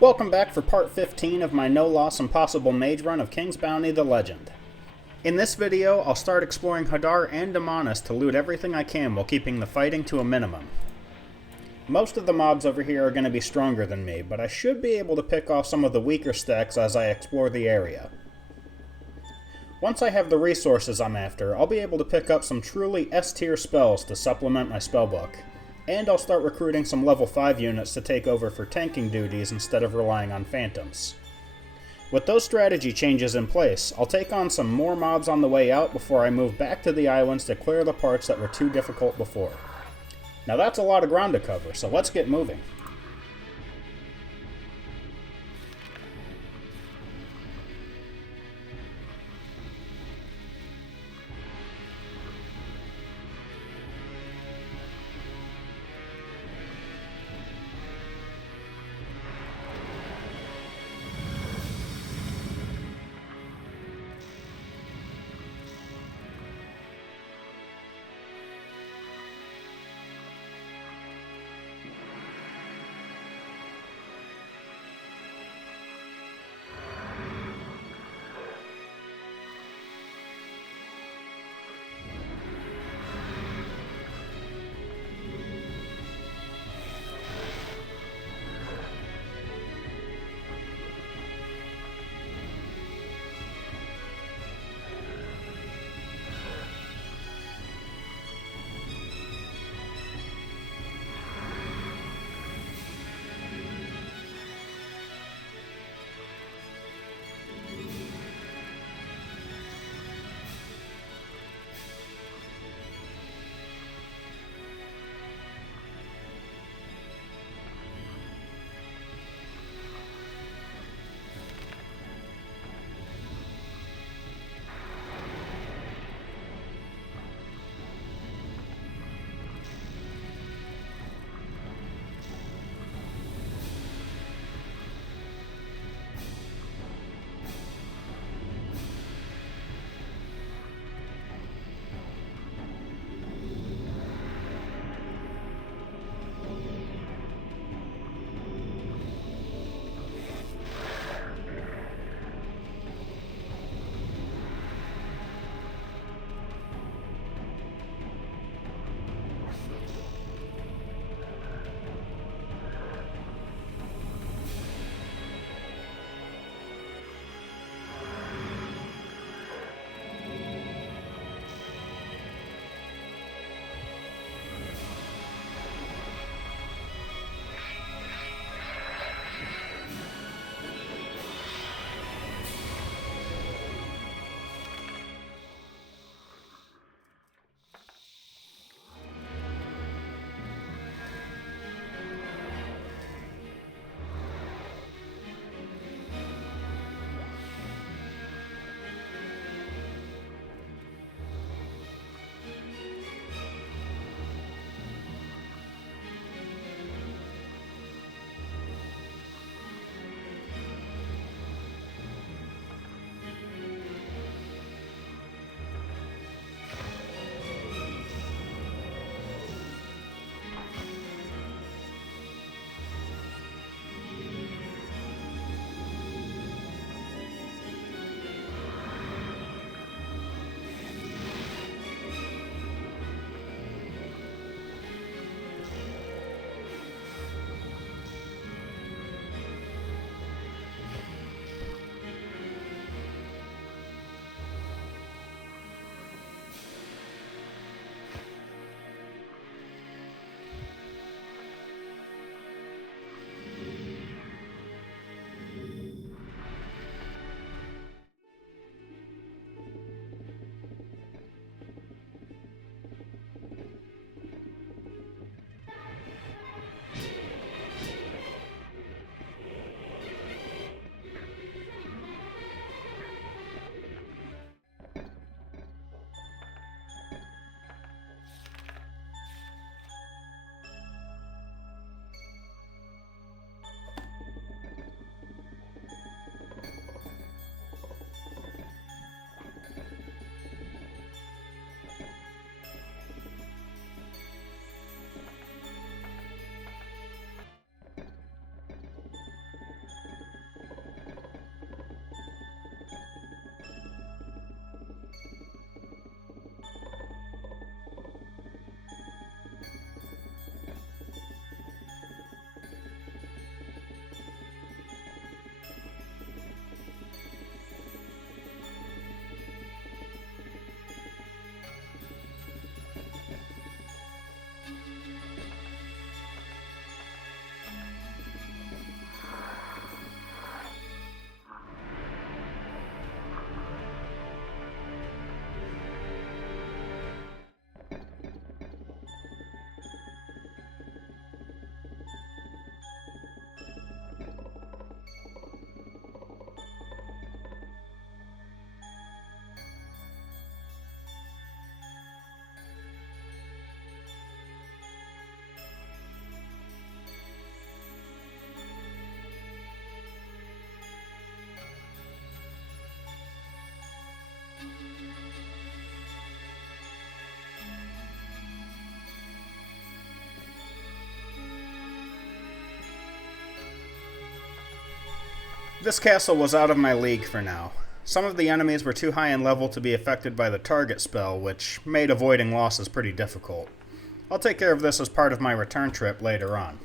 Welcome back for part 15 of my No Loss Impossible Mage run of King's Bounty the Legend. In this video, I'll start exploring Hadar and Demonis to loot everything I can while keeping the fighting to a minimum. Most of the mobs over here are going to be stronger than me, but I should be able to pick off some of the weaker stacks as I explore the area. Once I have the resources I'm after, I'll be able to pick up some truly S-tier spells to supplement my spellbook. And I'll start recruiting some level 5 units to take over for tanking duties instead of relying on phantoms. With those strategy changes in place, I'll take on some more mobs on the way out before I move back to the islands to clear the parts that were too difficult before. Now that's a lot of ground to cover, so let's get moving. This castle was out of my league for now. Some of the enemies were too high in level to be affected by the target spell, which made avoiding losses pretty difficult. I'll take care of this as part of my return trip later on.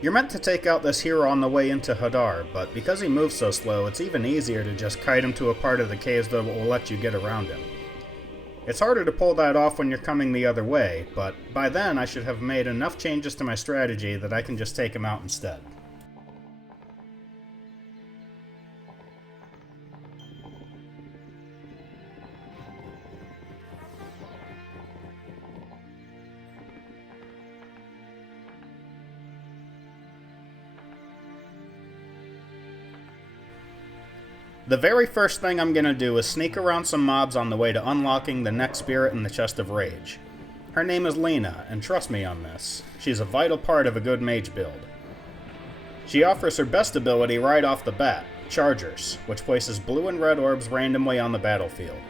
You're meant to take out this hero on the way into Hadar, but because he moves so slow, it's even easier to just kite him to a part of the caves that will let you get around him. It's harder to pull that off when you're coming the other way, but by then I should have made enough changes to my strategy that I can just take him out instead. The very first thing I'm going to do is sneak around some mobs on the way to unlocking the next spirit in the Chest of Rage. Her name is Lena, and trust me on this, she's a vital part of a good mage build. She offers her best ability right off the bat, Chargers, which places blue and red orbs randomly on the battlefield.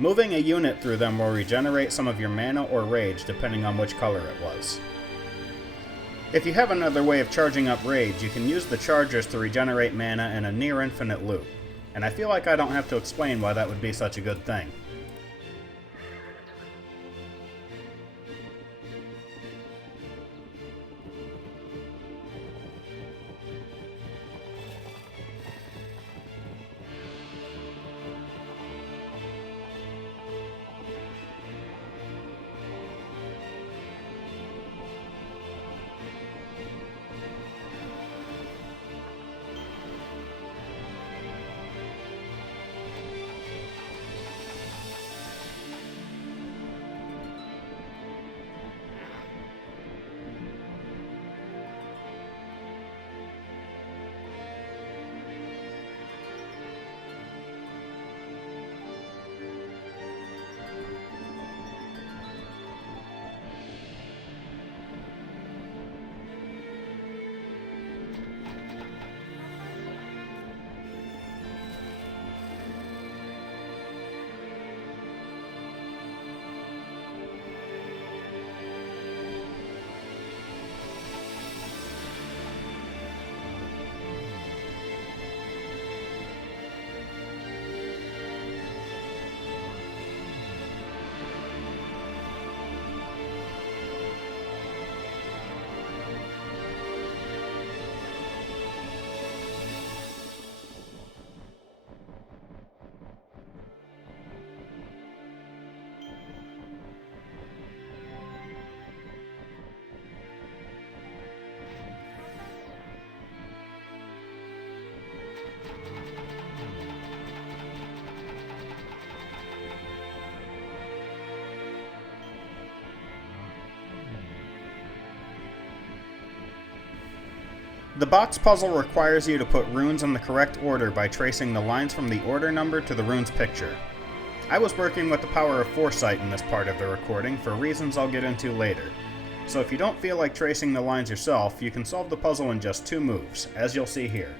Moving a unit through them will regenerate some of your mana or rage depending on which color it was. If you have another way of charging up rage, you can use the Chargers to regenerate mana in a near-infinite loop. And I feel like I don't have to explain why that would be such a good thing. The box puzzle requires you to put runes in the correct order by tracing the lines from the order number to the rune's picture. I was working with the power of foresight in this part of the recording for reasons I'll get into later. So if you don't feel like tracing the lines yourself, you can solve the puzzle in just 2 moves, as you'll see here.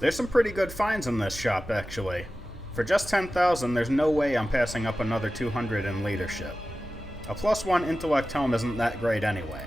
There's some pretty good finds in this shop, actually. For just 10,000, there's no way I'm passing up another 200 in leadership. A +1 intellect helm isn't that great anyway.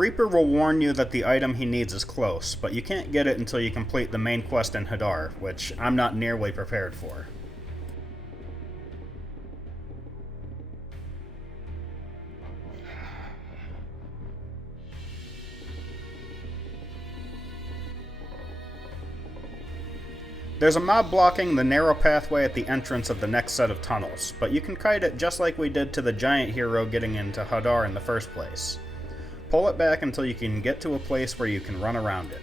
Reaper will warn you that the item he needs is close, but you can't get it until you complete the main quest in Hadar, which I'm not nearly prepared for. There's a mob blocking the narrow pathway at the entrance of the next set of tunnels, but you can kite it just like we did to the giant hero getting into Hadar in the first place. Pull it back until you can get to a place where you can run around it.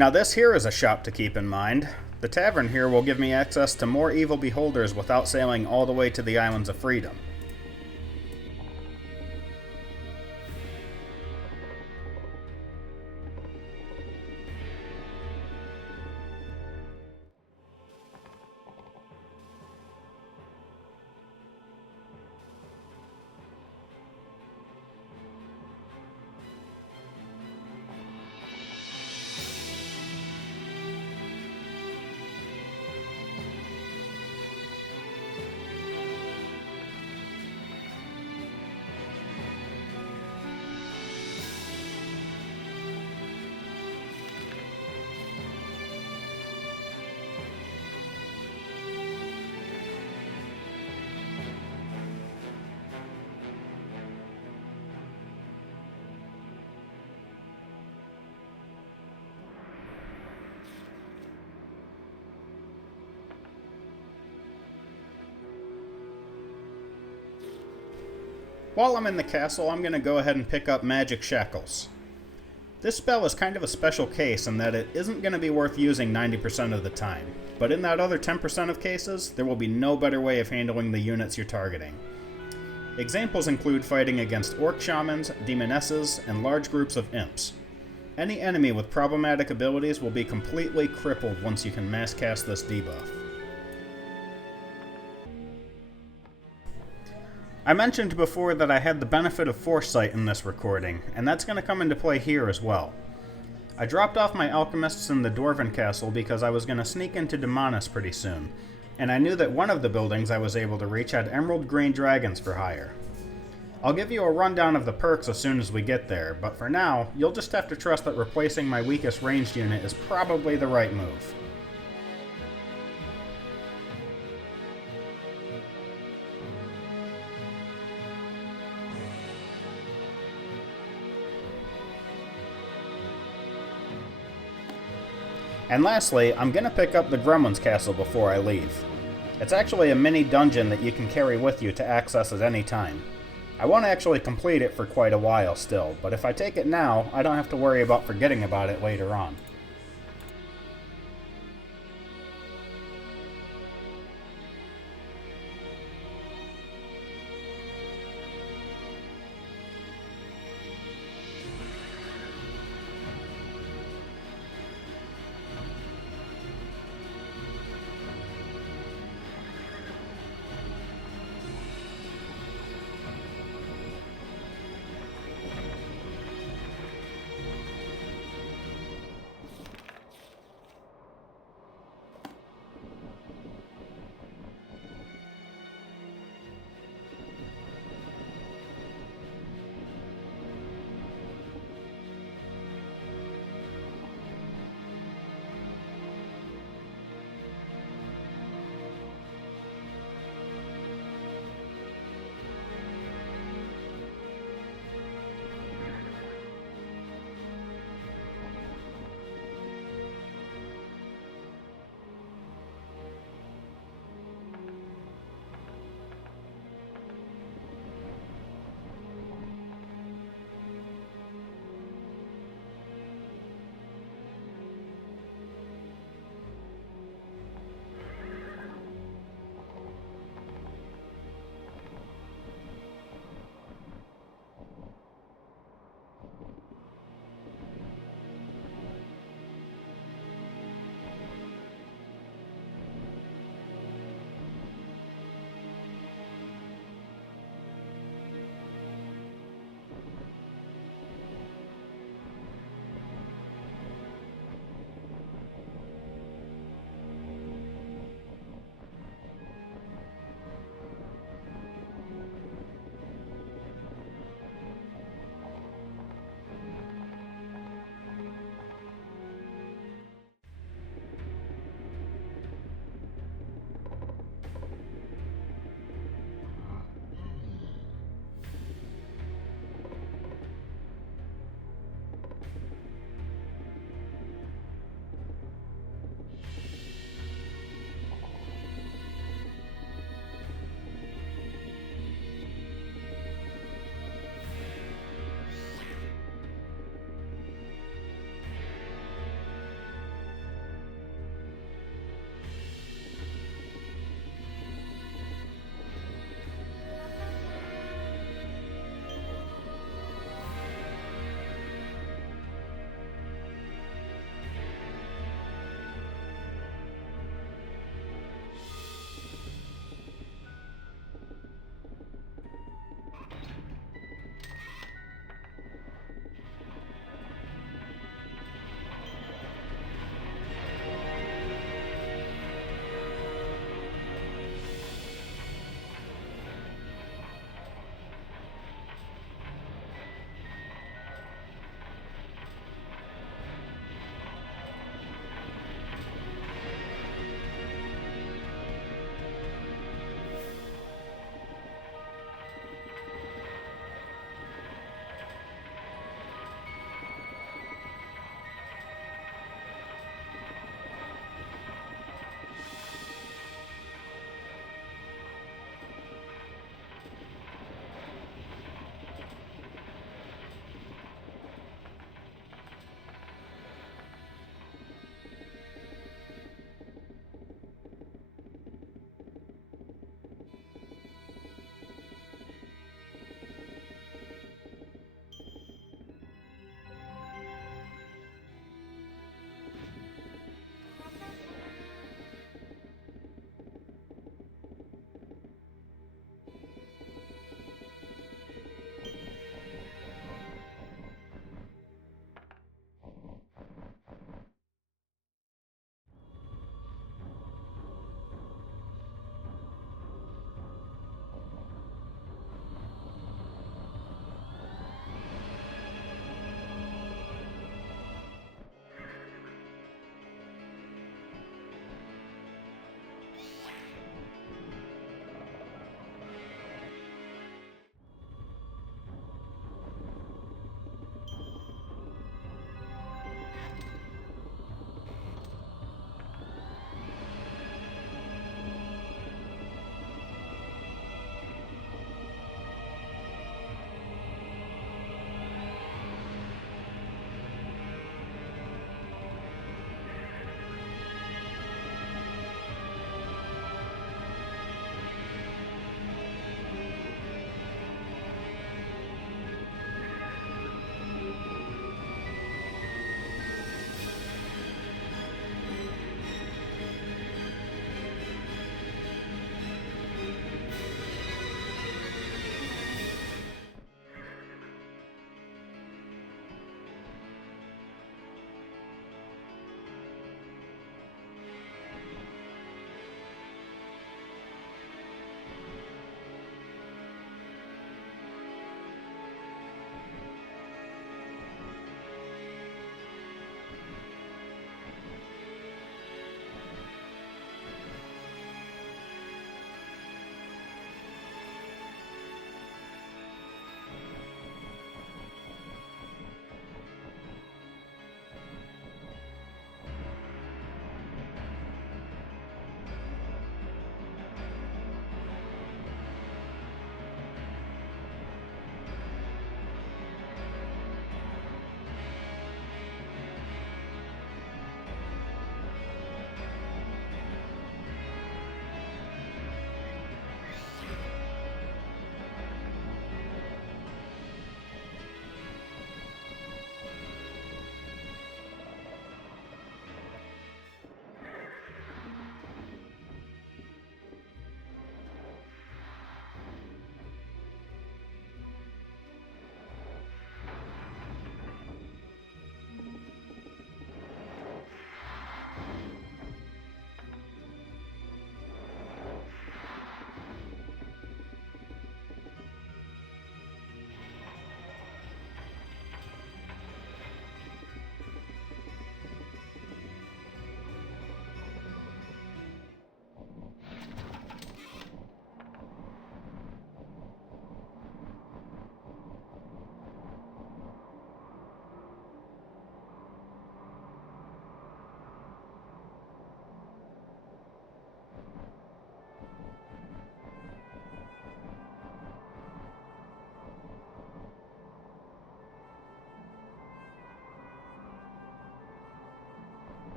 Now this here is a shop to keep in mind. The tavern here will give me access to more evil beholders without sailing all the way to the Islands of Freedom. While I'm in the castle, I'm going to go ahead and pick up Magic Shackles. This spell is kind of a special case in that it isn't going to be worth using 90% of the time, but in that other 10% of cases, there will be no better way of handling the units you're targeting. Examples include fighting against Orc Shamans, Demonesses, and large groups of Imps. Any enemy with problematic abilities will be completely crippled once you can mass cast this debuff. I mentioned before that I had the benefit of foresight in this recording, and that's going to come into play here as well. I dropped off my alchemists in the Dwarven Castle because I was going to sneak into Demonis pretty soon, and I knew that one of the buildings I was able to reach had emerald green dragons for hire. I'll give you a rundown of the perks as soon as we get there, but for now, you'll just have to trust that replacing my weakest ranged unit is probably the right move. And lastly, I'm going to pick up the Gremlin's Castle before I leave. It's actually a mini dungeon that you can carry with you to access at any time. I won't actually complete it for quite a while still, but if I take it now, I don't have to worry about forgetting about it later on.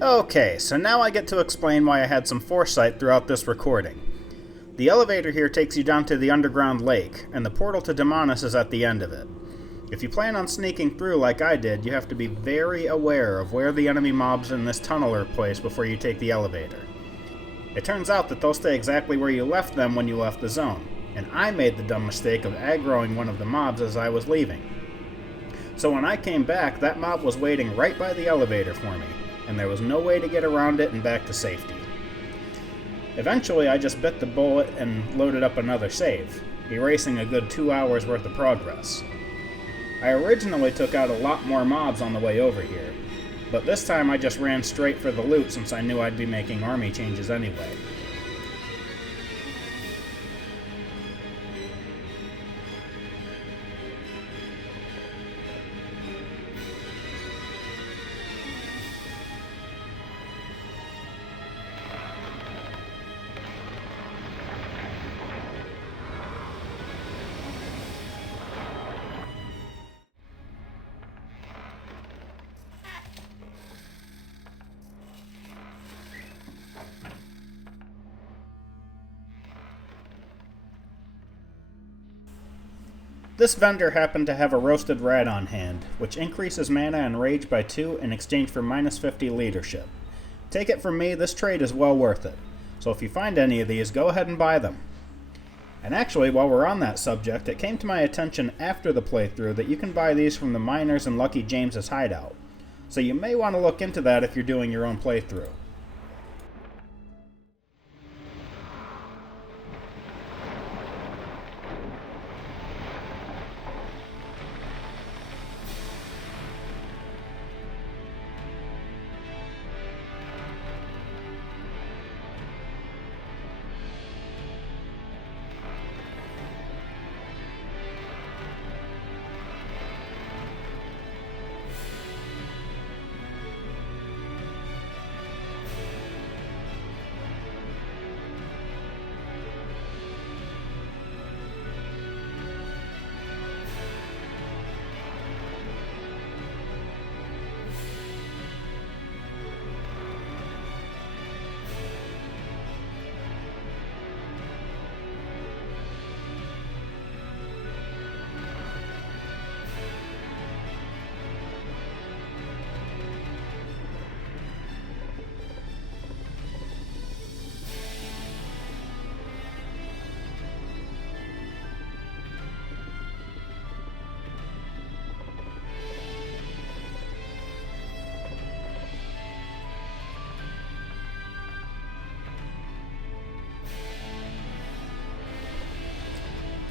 Okay, so now I get to explain why I had some foresight throughout this recording. The elevator here takes you down to the underground lake, and the portal to Demonis is at the end of it. If you plan on sneaking through like I did, you have to be very aware of where the enemy mobs in this tunnel are placed before you take the elevator. It turns out that they'll stay exactly where you left them when you left the zone, and I made the dumb mistake of aggroing one of the mobs as I was leaving. So when I came back, that mob was waiting right by the elevator for me, and there was no way to get around it and back to safety. Eventually, I just bit the bullet and loaded up another save, erasing a good 2 hours worth of progress. I originally took out a lot more mobs on the way over here, but this time I just ran straight for the loot since I knew I'd be making army changes anyway. This vendor happened to have a roasted rat on hand, which increases mana and rage by 2 in exchange for minus 50 leadership. Take it from me, this trade is well worth it, so if you find any of these, go ahead and buy them. And actually, while we're on that subject, it came to my attention after the playthrough that you can buy these from the miners in Lucky James's hideout, so you may want to look into that if you're doing your own playthrough.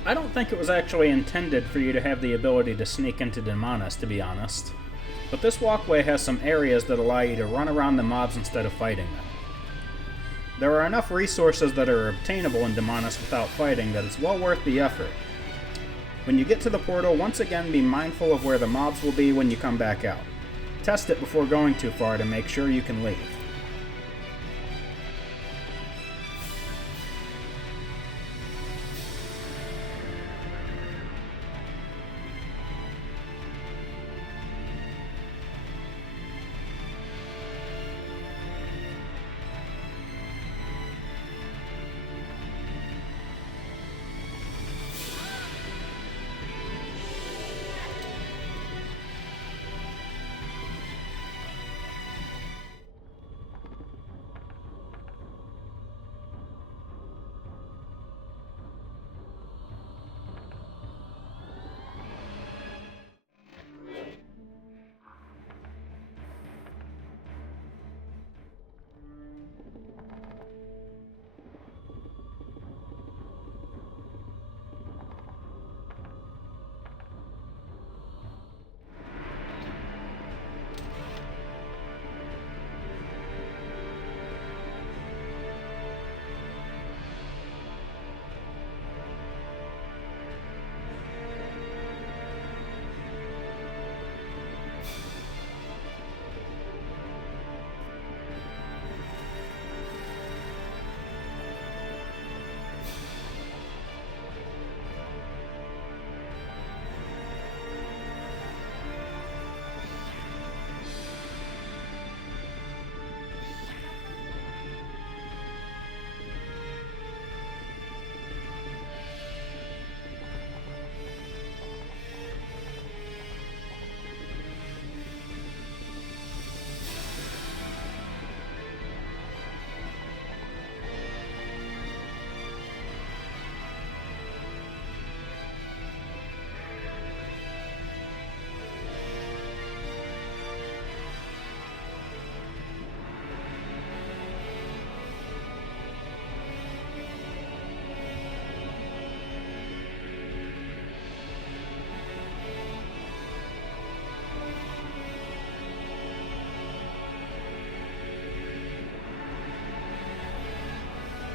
I don't think it was actually intended for you to have the ability to sneak into Demonis, to be honest. But this walkway has some areas that allow you to run around the mobs instead of fighting them. There are enough resources that are obtainable in Demonis without fighting that it's well worth the effort. When you get to the portal, once again be mindful of where the mobs will be when you come back out. Test it before going too far to make sure you can leave.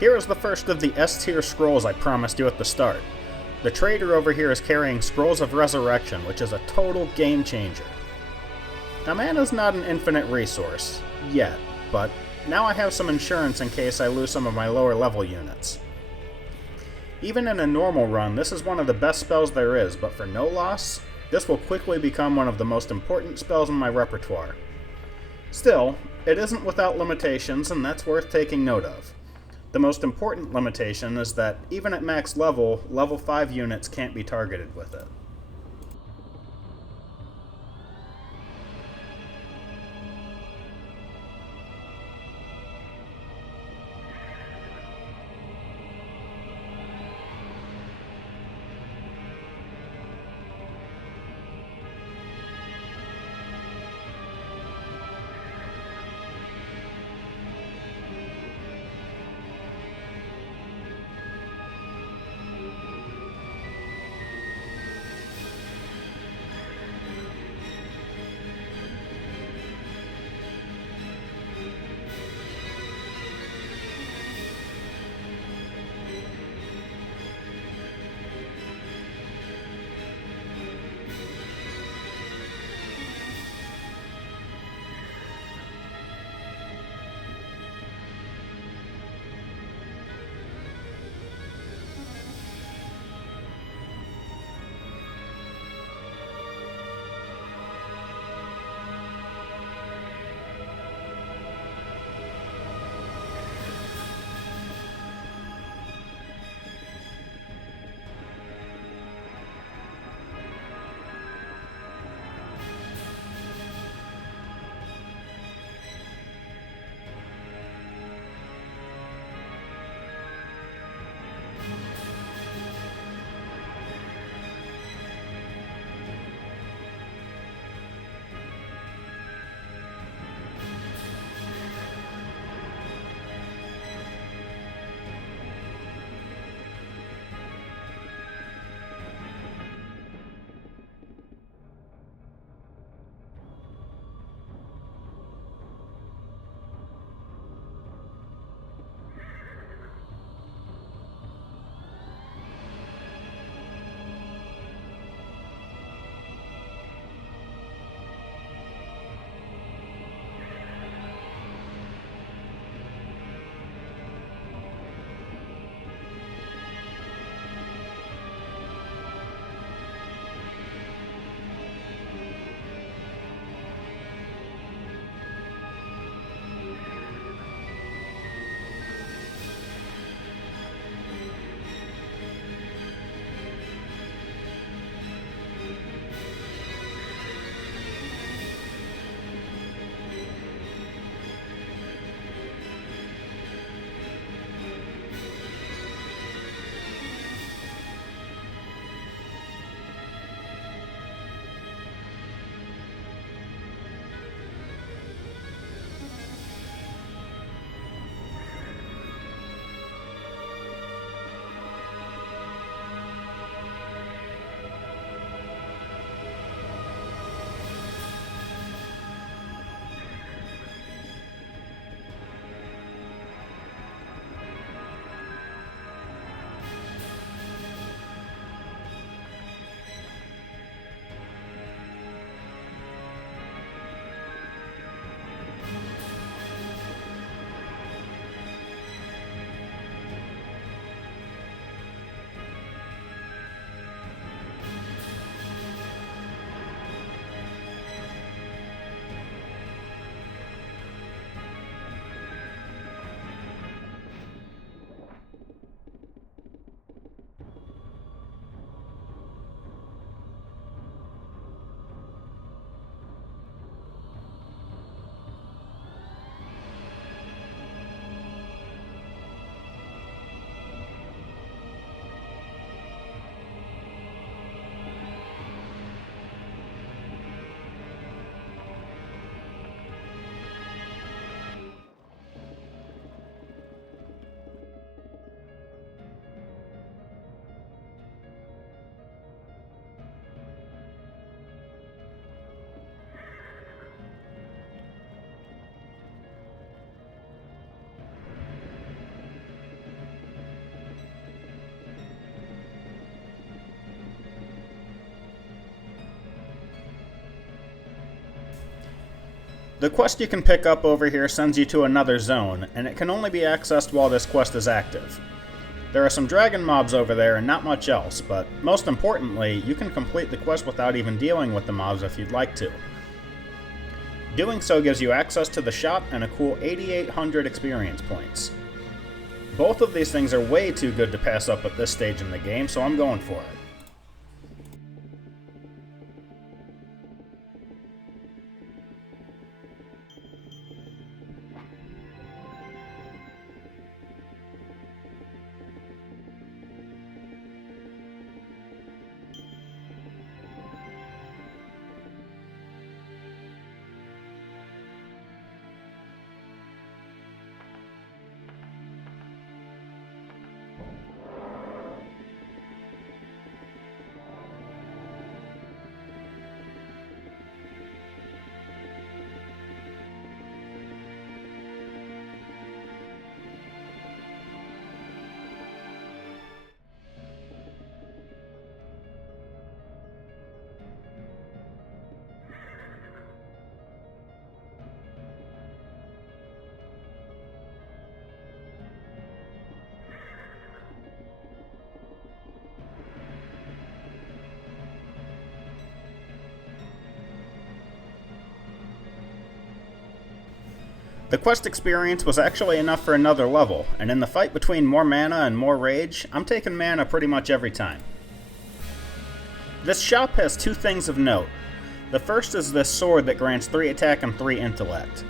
Here is the first of the S-tier scrolls I promised you at the start. The trader over here is carrying Scrolls of Resurrection, which is a total game changer. Now, mana's not an infinite resource, yet, but now I have some insurance in case I lose some of my lower level units. Even in a normal run, this is one of the best spells there is, but for no loss, this will quickly become one of the most important spells in my repertoire. Still, it isn't without limitations, and that's worth taking note of. The most important limitation is that even at max level, level 5 units can't be targeted with it. The quest you can pick up over here sends you to another zone, and it can only be accessed while this quest is active. There are some dragon mobs over there and not much else, but most importantly, you can complete the quest without even dealing with the mobs if you'd like to. Doing so gives you access to the shop and a cool 8,800 experience points. Both of these things are way too good to pass up at this stage in the game, so I'm going for it. The quest experience was actually enough for another level, and in the fight between more mana and more rage, I'm taking mana pretty much every time. This shop has two things of note. The first is this sword that grants 3 attack and 3 intellect.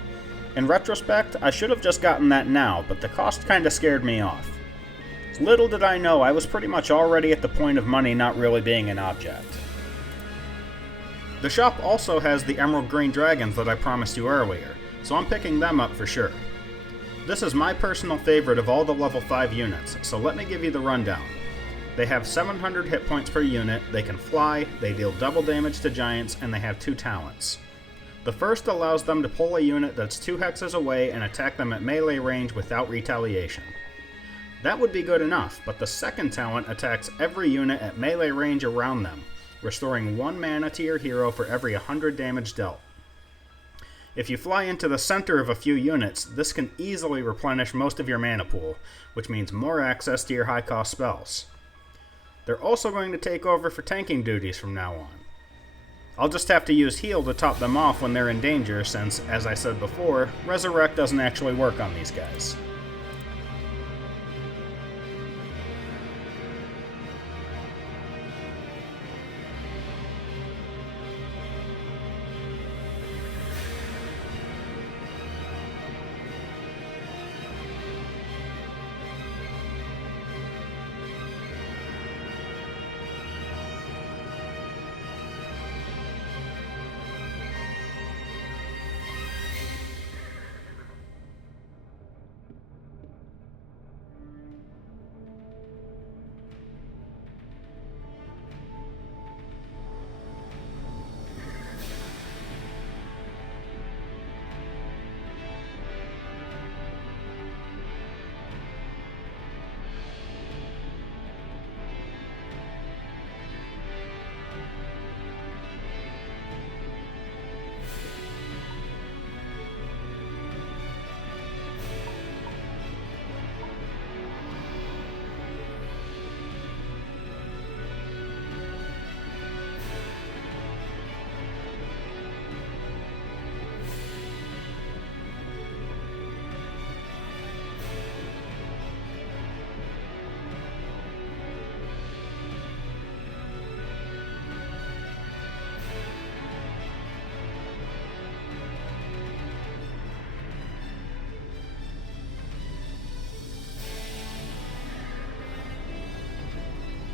In retrospect, I should have just gotten that now, but the cost kinda scared me off. Little did I know I was pretty much already at the point of money not really being an object. The shop also has the emerald green dragons that I promised you earlier, so I'm picking them up for sure. This is my personal favorite of all the level 5 units, so let me give you the rundown. They have 700 hit points per unit, they can fly, they deal double damage to giants, and they have 2 talents. The first allows them to pull a unit that's 2 hexes away and attack them at melee range without retaliation. That would be good enough, but the second talent attacks every unit at melee range around them, restoring 1 mana to your hero for every 100 damage dealt. If you fly into the center of a few units, this can easily replenish most of your mana pool, which means more access to your high-cost spells. They're also going to take over for tanking duties from now on. I'll just have to use heal to top them off when they're in danger since, as I said before, Resurrect doesn't actually work on these guys.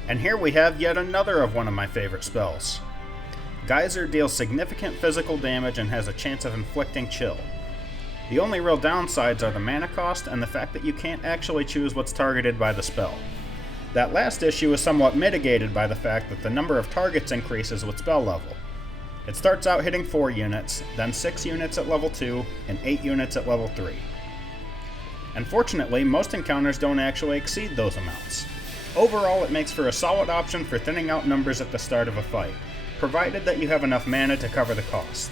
And here we have yet another of one of my favorite spells. Geyser deals significant physical damage and has a chance of inflicting chill. The only real downsides are the mana cost and the fact that you can't actually choose what's targeted by the spell. That last issue is somewhat mitigated by the fact that the number of targets increases with spell level. It starts out hitting 4 units, then 6 units at level 2, and 8 units at level 3. Unfortunately, most encounters don't actually exceed those amounts. Overall, it makes for a solid option for thinning out numbers at the start of a fight, provided that you have enough mana to cover the cost.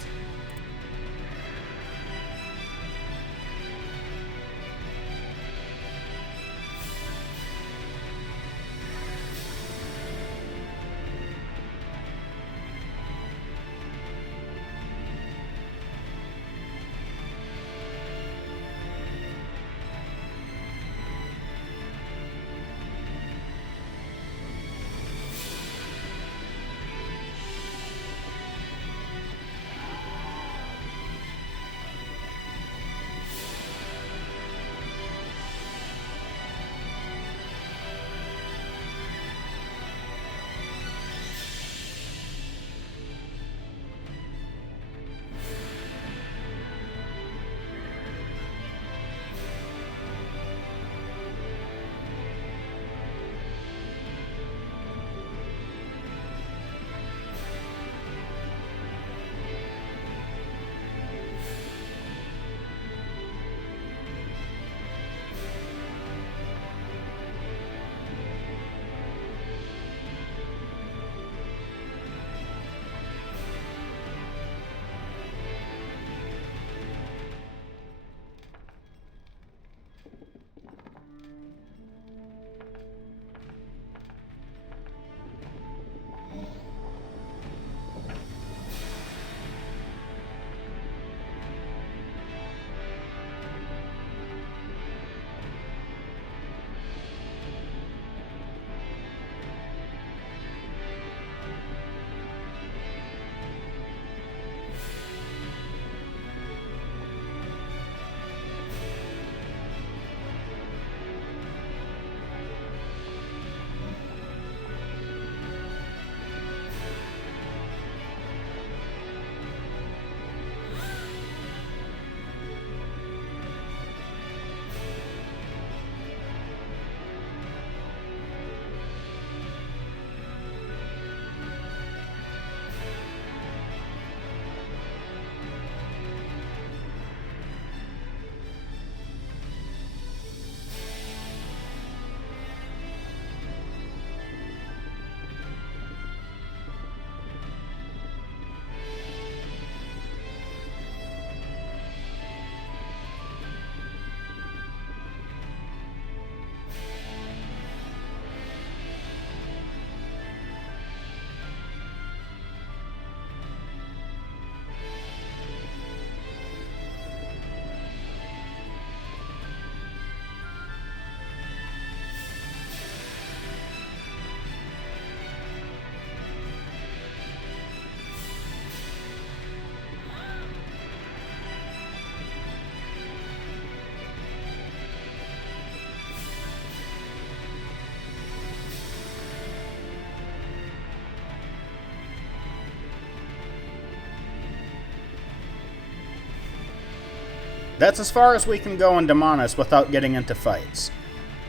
That's as far as we can go in Demonis without getting into fights.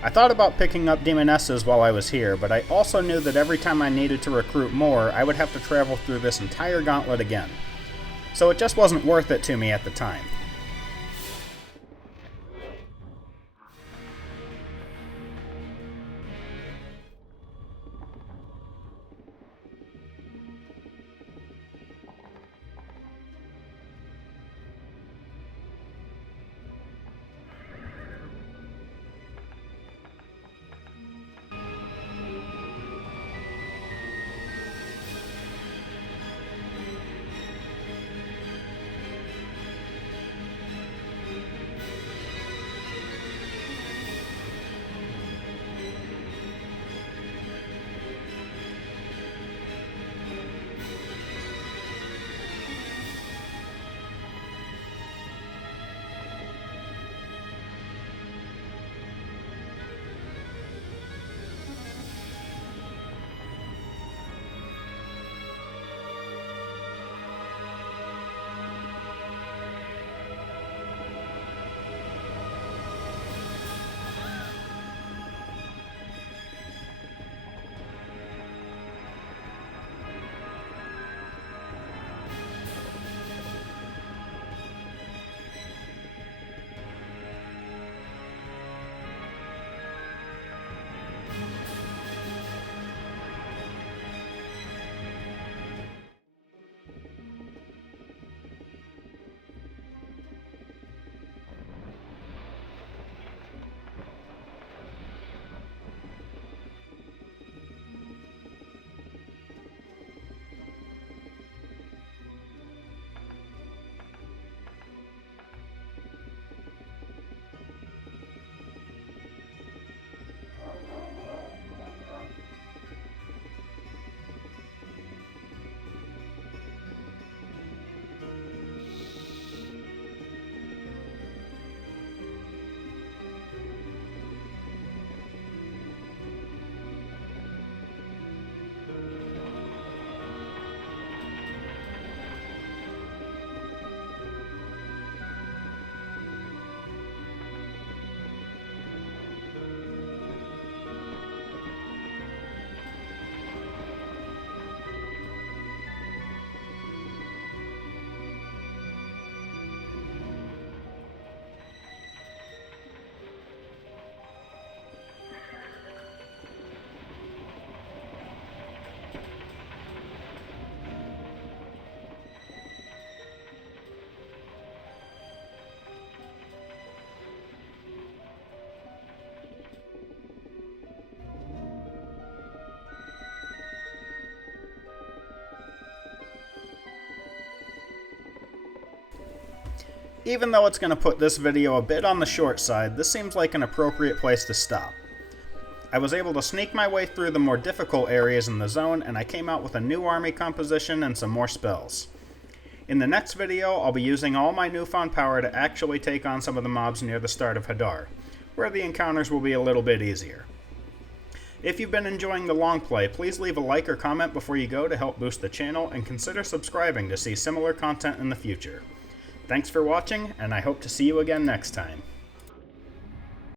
I thought about picking up Demonesses while I was here, but I also knew that every time I needed to recruit more, I would have to travel through this entire gauntlet again. So it just wasn't worth it to me at the time. Even though it's going to put this video a bit on the short side, this seems like an appropriate place to stop. I was able to sneak my way through the more difficult areas in the zone, and I came out with a new army composition and some more spells. In the next video, I'll be using all my newfound power to actually take on some of the mobs near the start of Hadar, where the encounters will be a little bit easier. If you've been enjoying the long play, please leave a like or comment before you go to help boost the channel, and consider subscribing to see similar content in the future. Thanks for watching, and I hope to see you again next time.